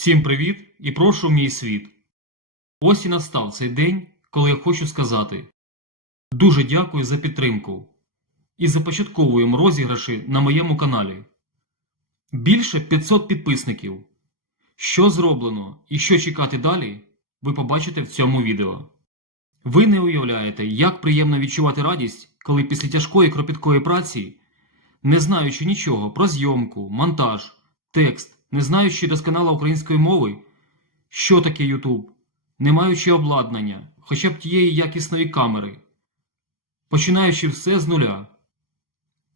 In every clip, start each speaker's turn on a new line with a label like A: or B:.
A: Всім привіт і прошу мій світ. Ось і настав цей день, коли я хочу сказати дуже дякую за підтримку і започатковуємо розіграші на моєму каналі. Більше 500 підписників. Що зроблено і що чекати далі, ви побачите в цьому відео. Ви не уявляєте, як приємно відчувати радість, коли після тяжкої кропіткої праці, не знаючи нічого про зйомку, монтаж, текст, не знаючи досконало української мови, що таке YouTube, не маючи обладнання, хоча б тієї якісної камери, починаючи все з нуля,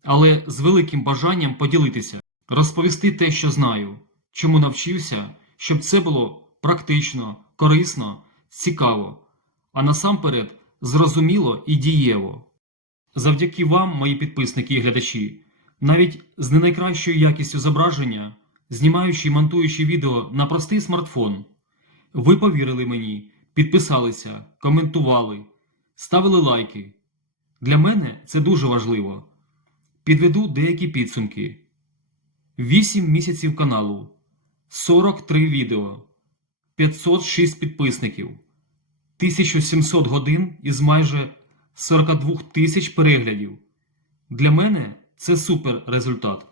A: але з великим бажанням поділитися, розповісти те, що знаю, чому навчився, щоб це було практично, корисно, цікаво, а насамперед зрозуміло і дієво. Завдяки вам, мої підписники і глядачі, навіть з не найкращою якістю зображення, знімаючи і монтуючи відео на простий смартфон, ви повірили мені, підписалися, коментували, ставили лайки. Для мене це дуже важливо. Підведу деякі підсумки. 8 місяців каналу, 43 відео, 506 підписників, 1700 годин із майже 42 тисяч переглядів. Для мене це супер результат.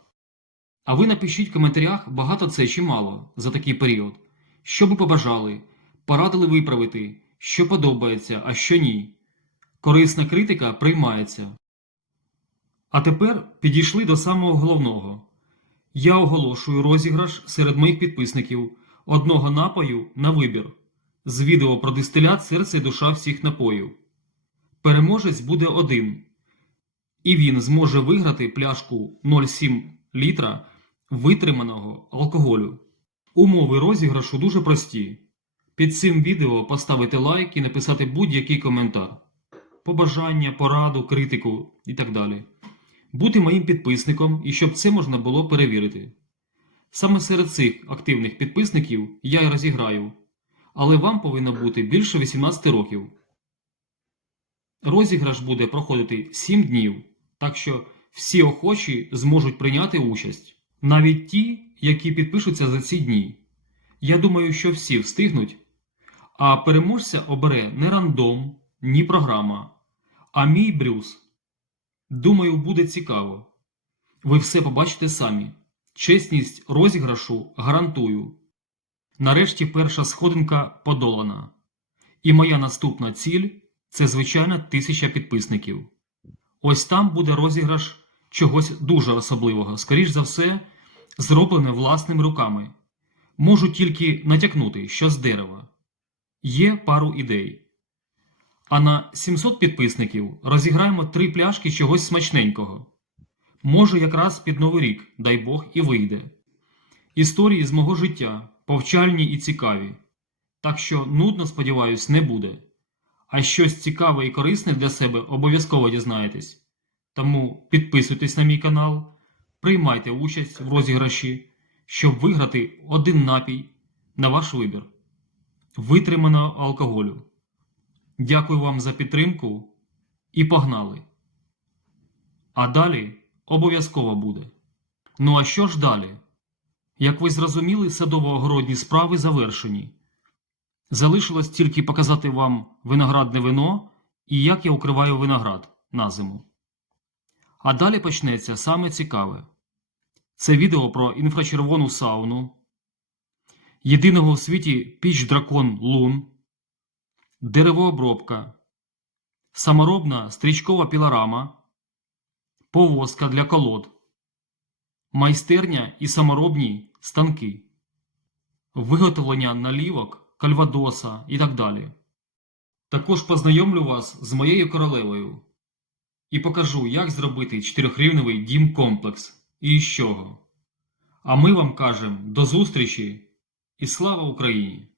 A: А ви напишіть в коментарях багато це чи мало за такий період. Що ви побажали, порадили виправити, що подобається, а що ні. Корисна критика приймається. А тепер підійшли до самого головного. Я оголошую розіграш серед моїх підписників одного напою на вибір з відео про дистилят серце і душа всіх напоїв. Переможець буде один, і він зможе виграти пляшку 0,7 літра витриманого алкоголю. Умови розіграшу дуже прості. Під цим відео поставити лайк і написати будь-який коментар, побажання, пораду, критику і так далі. Бути моїм підписником і щоб це можна було перевірити. Саме серед цих активних підписників я і розіграю, але вам повинно бути більше 18 років. Розіграш буде проходити 7 днів, так що всі охочі зможуть прийняти участь, навіть ті, які підпишуться за ці дні. Я думаю, що всі встигнуть, а переможця обере не рандом, ні програма, а мій Брюс. Думаю, буде цікаво. Ви все побачите самі. Чесність розіграшу гарантую. Нарешті перша сходинка подолана. І моя наступна ціль це звичайно тисяча підписників. Ось там буде розіграш чогось дуже особливого, скоріш за все, зроблене власними руками. Можу тільки натякнути, що з дерева. Є пару ідей. А на 700 підписників розіграємо три пляшки чогось смачненького. Може, якраз під Новий рік, дай Бог, і вийде. Історії з мого життя повчальні і цікаві. Так що нудно, сподіваюсь, не буде. А щось цікаве і корисне для себе обов'язково дізнаєтесь. Тому підписуйтесь на мій канал, приймайте участь в розіграші, щоб виграти один напій на ваш вибір витриманого алкоголю. Дякую вам за підтримку і погнали! А далі обов'язково буде. Ну а що ж далі? Як ви зрозуміли, садово-огородні справи завершені. Залишилось тільки показати вам виноградне вино і як я укриваю виноград на зиму. А далі почнеться саме цікаве. Це відео про інфрачервону сауну, єдиного у світі піч дракон лун, деревообробка, саморобна стрічкова пілорама, повозка для колод, майстерня і саморобні станки, виготовлення налівок, кальвадоса і так далі. Також познайомлю вас з моєю королевою і покажу, як зробити чотирьохрівневий дім комплекс і з чого. А ми вам кажемо до зустрічі і слава Україні!